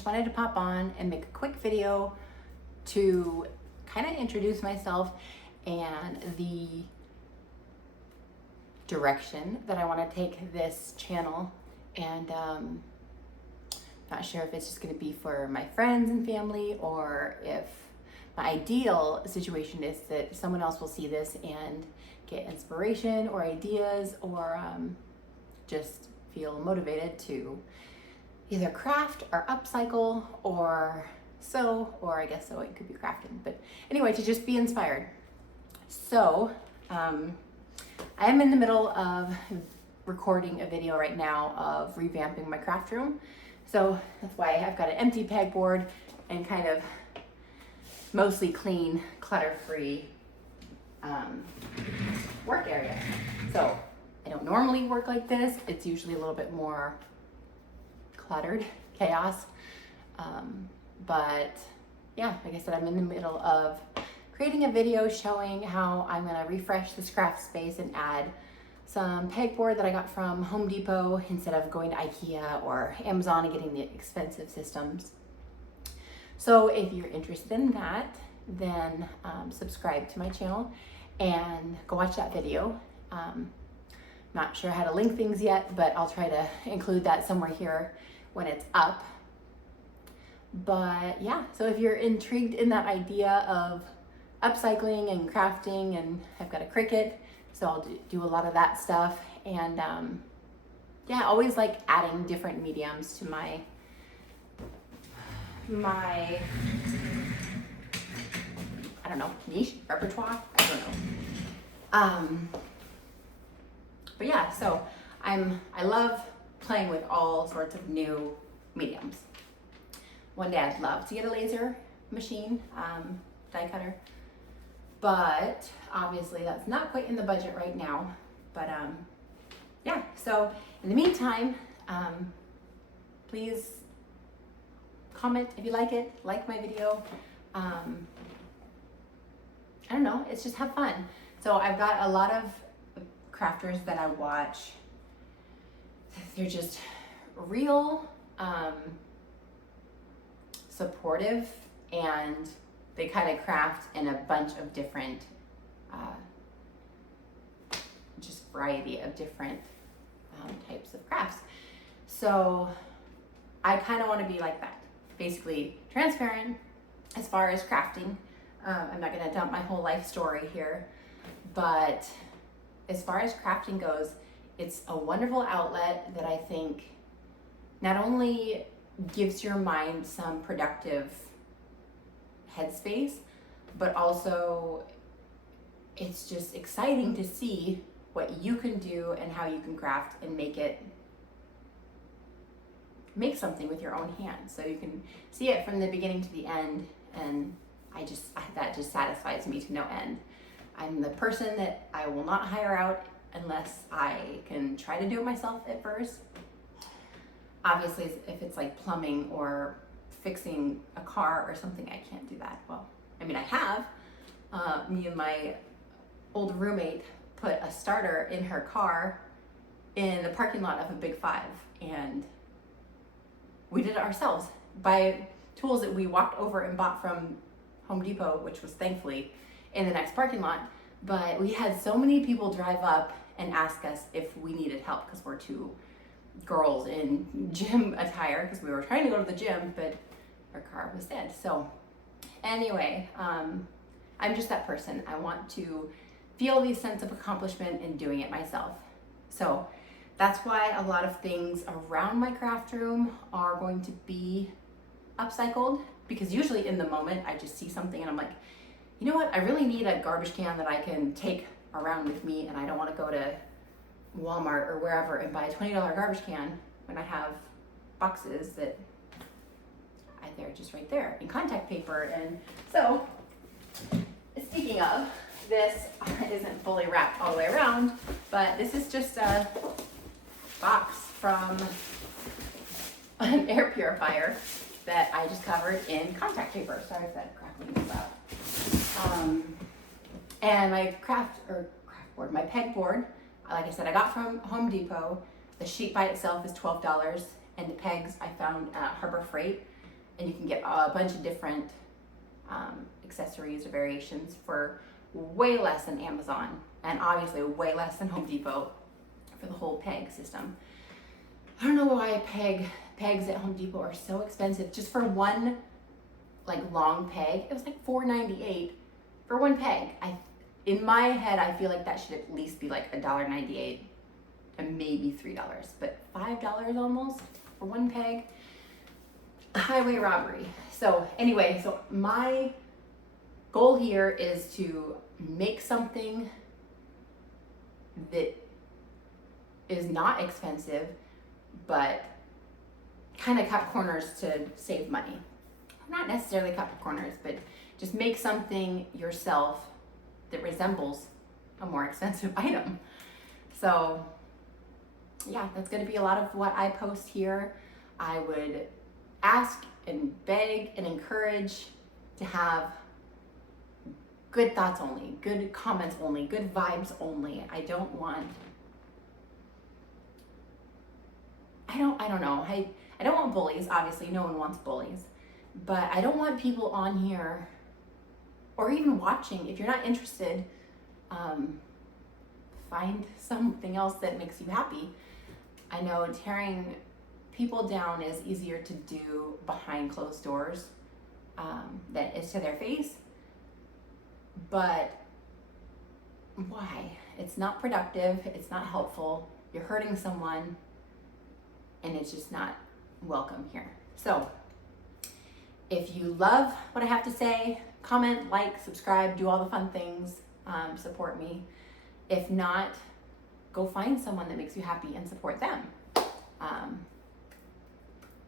just wanted to pop on and make a quick video to kind of introduce myself and the direction that I want to take this channel. And not sure if it's just going to be for my friends and family, or if my ideal situation is that someone else will see this and get inspiration or ideas, or just feel motivated to either craft or upcycle or sew, or I guess sewing could be crafting, but anyway, to just be inspired. So I am in the middle of recording a video right now of revamping my craft room. So that's why I've got an empty pegboard and kind of mostly clean, clutter-free work area. So I don't normally work like this. It's usually a little bit more cluttered, chaos. But yeah, like I said, I'm in the middle of creating a video showing how I'm gonna refresh this craft space and add some pegboard that I got from Home Depot instead of going to IKEA or Amazon and getting the expensive systems. So if you're interested in that, then subscribe to my channel and go watch that video. Not sure how to link things yet, but I'll try to include that somewhere here when it's up. But yeah, so if you're intrigued in that idea of upcycling and crafting, and I've got a Cricut, so I'll do a lot of that stuff. And yeah, always like adding different mediums to my I don't know, niche, repertoire, I don't know. But yeah, so I love playing with all sorts of new mediums. One day I'd love to get a laser machine, die cutter, but obviously that's not quite in the budget right now. But yeah, so in the meantime, please comment if you like it, like my video. I don't know, it's just have fun. So I've got a lot of crafters that I watch. They're just real, supportive, and they kind of craft in a bunch of different, just variety of different types of crafts. So I kind of want to be like that, basically transparent as far as crafting. I'm not going to dump my whole life story here, but as far as crafting goes, it's a wonderful outlet that I think not only gives your mind some productive headspace, but also it's just exciting to see what you can do and how you can craft and make something with your own hands. So you can see it from the beginning to the end, and that just satisfies me to no end. I'm the person that I will not hire out unless I can try to do it myself at first. Obviously, if it's like plumbing or fixing a car or something, I can't do that. Well, I mean, I have. Me and my old roommate put a starter in her car in the parking lot of a Big Five, and we did it ourselves by tools that we walked over and bought from Home Depot, which was thankfully in the next parking lot. But we had so many people drive up and ask us if we needed help, because we're two girls in gym attire, because we were trying to go to the gym, but our car was dead. So anyway, I'm just that person. I want to feel the sense of accomplishment in doing it myself. So that's why a lot of things around my craft room are going to be upcycled, because usually in the moment I just see something and I'm like, you know what, I really need a garbage can that I can take around with me, and I don't want to go to Walmart or wherever and buy a $20 garbage can when I have boxes that they're just right there in contact paper. And so, speaking of, this isn't fully wrapped all the way around, but this is just a box from an air purifier that I just covered in contact paper. Sorry if that crackling is loud. And my my pegboard, like I said, I got from Home Depot. The sheet by itself is $12, and the pegs I found at Harbor Freight. and you can get a bunch of different accessories or variations for way less than Amazon, and obviously way less than Home Depot for the whole peg system. I don't know why pegs at Home Depot are so expensive. Just for one like long peg, it was like $4.98 for one peg. In my head, I feel like that should at least be like $1.98 and maybe $3, but $5 almost for one peg. Highway robbery. So anyway, so my goal here is to make something that is not expensive, but kind of cut corners to save money. Not necessarily cut corners, but just make something yourself that resembles a more expensive item. So yeah, that's going to be a lot of what I post here. I would ask and beg and encourage to have good thoughts only, good comments only, good vibes only. I don't want, I don't know. I don't want bullies. Obviously, no one wants bullies, but I don't want people on here or even watching. If you're not interested, find something else that makes you happy. I know tearing people down is easier to do behind closed doors than it is to their face, but why? It's not productive, it's not helpful, you're hurting someone, and it's just not welcome here. So if you love what I have to say, comment, like, subscribe, do all the fun things, support me. If not, go find someone that makes you happy and support them.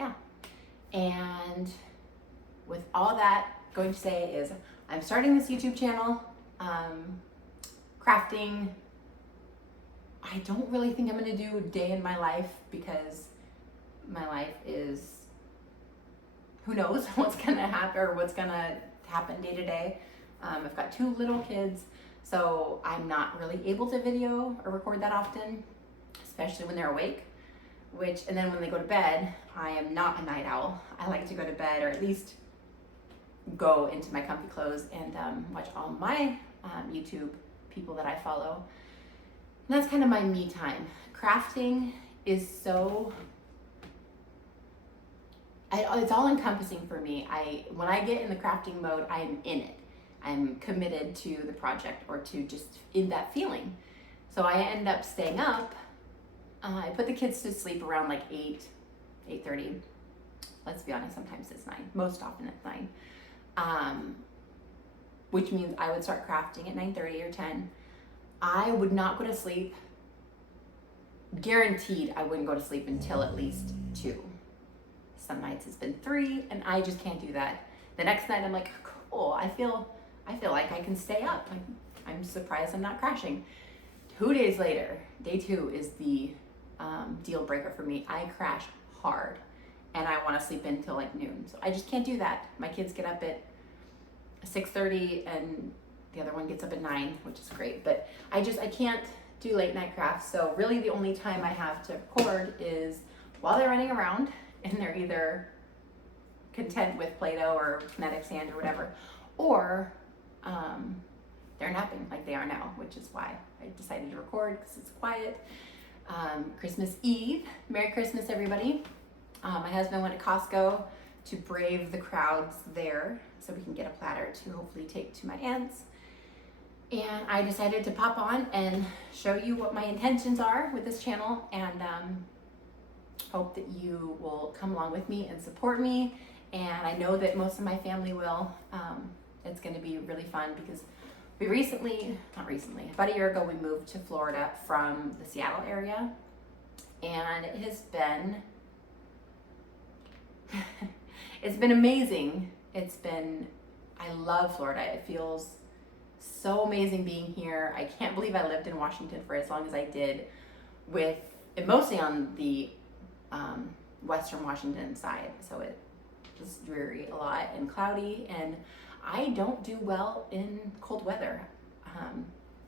Yeah. And with all that, going to say is I'm starting this YouTube channel, crafting. I don't really think I'm going to do a day in my life because my life is, who knows what's going to happen or what's going to happen day to day. I've got 2 little kids, so I'm not really able to video or record that often, especially when they're awake. And then when they go to bed, I am not a night owl. I like to go to bed, or at least go into my comfy clothes and watch all my YouTube people that I follow. And that's kind of my me time. Crafting is so, it's all encompassing for me. When I get in the crafting mode, I am in it. I'm committed to the project or to just in that feeling. So I end up staying up. I put the kids to sleep around like 8:30. Let's be honest, sometimes it's 9. Most often it's 9. Which means I would start crafting at 9:30 or 10. I would not go to sleep. Guaranteed I wouldn't go to sleep until at least 2. Some nights it's been 3, and I just can't do that. The next night I'm like, cool, I feel like I can stay up. I'm surprised I'm not crashing. 2 days later, day 2 is the deal breaker for me. I crash hard and I want to sleep until like noon. So I just can't do that. My kids get up at 6:30 and the other one gets up at 9, which is great. But I can't do late night crafts. So really the only time I have to record is while they're running around and they're either content with Play-Doh or kinetic sand or whatever, or they're napping like they are now, which is why I decided to record, because it's quiet. Christmas Eve. Merry Christmas, everybody. My husband went to Costco to brave the crowds there so we can get a platter to hopefully take to my aunt's. And I decided to pop on and show you what my intentions are with this channel, and hope that you will come along with me and support me. And I know that most of my family will. It's going to be really fun because about a year ago, we moved to Florida from the Seattle area, and it has been, it's been amazing. I love Florida. It feels so amazing being here. I can't believe I lived in Washington for as long as I did, mostly on the Western Washington side. So it was dreary a lot and cloudy, and I don't do well in cold weather.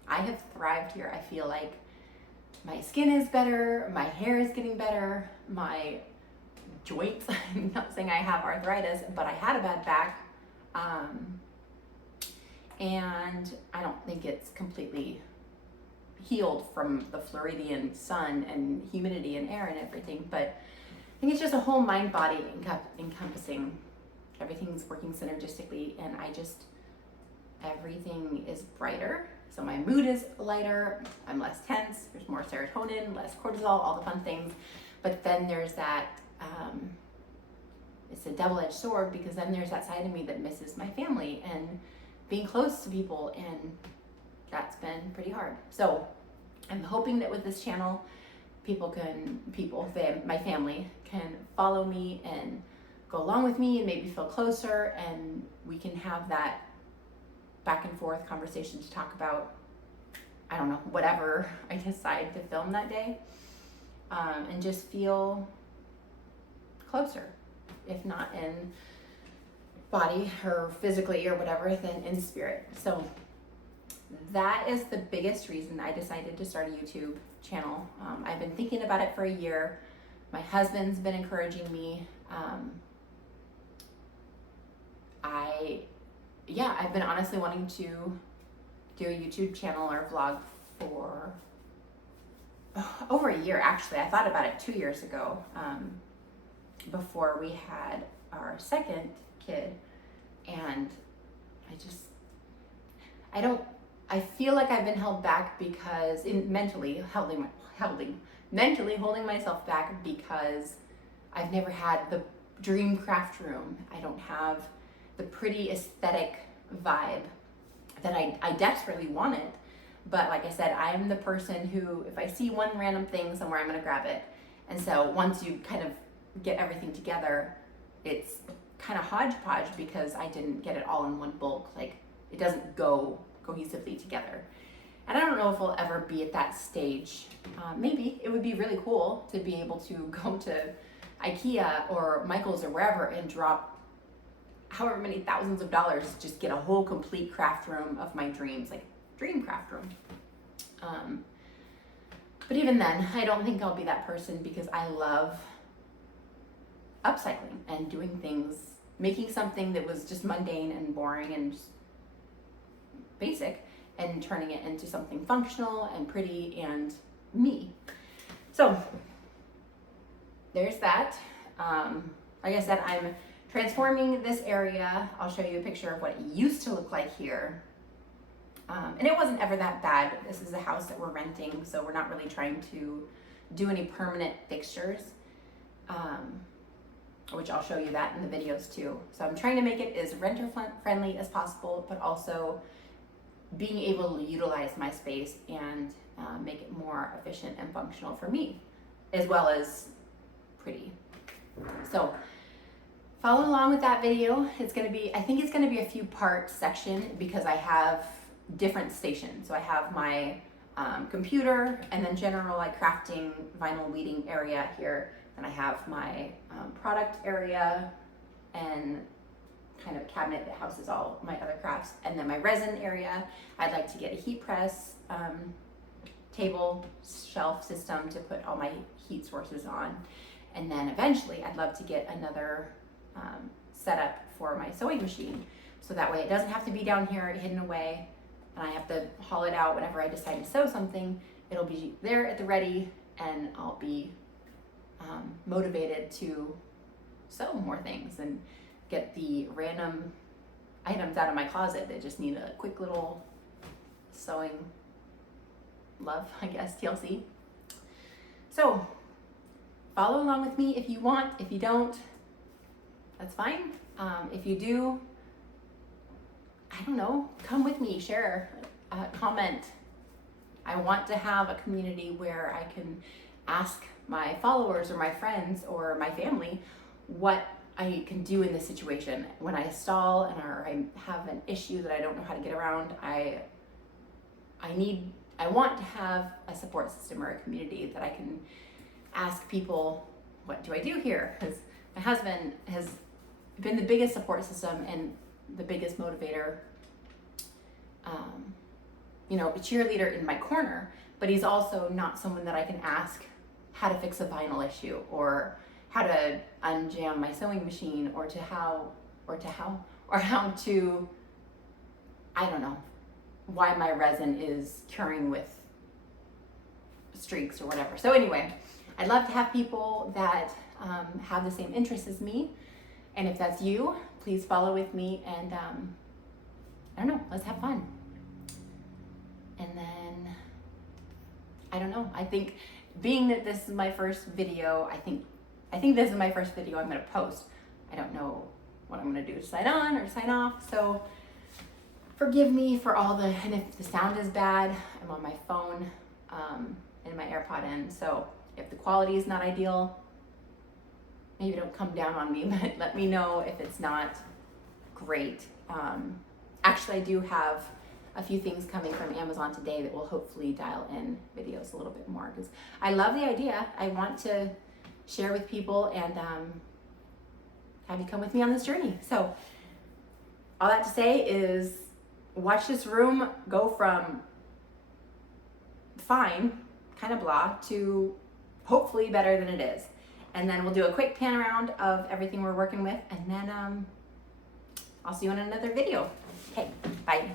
I have thrived here. I feel like my skin is better, my hair is getting better, my joints. I'm not saying I have arthritis, but I had a bad back. And I don't think it's completely healed from the Floridian sun and humidity and air and everything, but I think it's just a whole mind body encompassing. Everything's working synergistically, and everything is brighter. So my mood is lighter, I'm less tense, there's more serotonin, less cortisol, all the fun things. But then there's that, it's a double-edged sword, because then there's that side of me that misses my family and being close to people, and that's been pretty hard. So I'm hoping that with this channel, my family can follow me and go along with me and maybe feel closer, and we can have that back and forth conversation to talk about, I don't know, whatever I decide to film that day, and just feel closer, if not in body or physically or whatever, then in spirit. So that is the biggest reason I decided to start a YouTube channel. I've been thinking about it for a year. My husband's been encouraging me. I've been honestly wanting to do a YouTube channel or vlog for over a year, actually. I thought about it 2 years ago, before we had our second kid, and I feel like I've been held back because mentally holding myself back, because I've never had the dream craft room. I don't have the pretty aesthetic vibe that I desperately wanted. But like I said, I'm the person who, if I see one random thing somewhere, I'm gonna grab it. And so once you kind of get everything together, it's kind of hodgepodge, because I didn't get it all in one bulk. Like, it doesn't go cohesively together. And I don't know if we'll ever be at that stage. Maybe it would be really cool to be able to go to IKEA or Michael's or wherever and drop however many thousands of dollars, just get a whole complete craft room of my dreams, like dream craft room. But even then, I don't think I'll be that person, because I love upcycling and doing things, making something that was just mundane and boring and just basic, and turning it into something functional and pretty and me. So there's that. Like I said, I'm transforming this area. I'll show you a picture of what it used to look like here. And it wasn't ever that bad. This is a house that we're renting, so we're not really trying to do any permanent fixtures, which I'll show you that in the videos too. So I'm trying to make it as renter friendly as possible, but also being able to utilize my space and make it more efficient and functional for me, as well as pretty. So follow along with that video. I think it's gonna be a few part section, because I have different stations. So I have my computer, and then general like crafting, vinyl weeding area here. And I have my product area and kind of cabinet that houses all my other crafts. And then my resin area, I'd like to get a heat press, table, shelf system to put all my heat sources on. And then eventually I'd love to get another setup for my sewing machine. So that way it doesn't have to be down here hidden away, and I have to haul it out whenever I decide to sew something. It'll be there at the ready, and I'll be motivated to sew more things and get the random items out of my closet that just need a quick little sewing love, I guess, TLC. So follow along with me if you want. If you don't, that's fine. If you do, I don't know, come with me, share, comment. I want to have a community where I can ask my followers or my friends or my family what I can do in this situation. When I stall or I have an issue that I don't know how to get around, I want to have a support system or a community that I can ask people, what do I do here? Because my husband has been the biggest support system and the biggest motivator, a cheerleader in my corner, but he's also not someone that I can ask how to fix a vinyl issue or how to unjam my sewing machine, or how to, I don't know, why my resin is curing with streaks or whatever. So anyway, I'd love to have people that have the same interests as me. And if that's you, please follow with me, and I don't know, let's have fun. And then, I don't know, I think being that this is my first video, I think this is my first video I'm gonna post. I don't know what I'm gonna do to sign on or sign off, so forgive me for all the, and if the sound is bad, I'm on my phone and my AirPod in, so if the quality is not ideal, maybe don't come down on me, but let me know if it's not great. Actually, I do have a few things coming from Amazon today that will hopefully dial in videos a little bit more, because I love the idea. I want to share with people and have you come with me on this journey. So all that to say is, watch this room go from fine, kind of blah, to hopefully better than it is. And then we'll do a quick pan around of everything we're working with, and then I'll see you in another video. Okay, bye.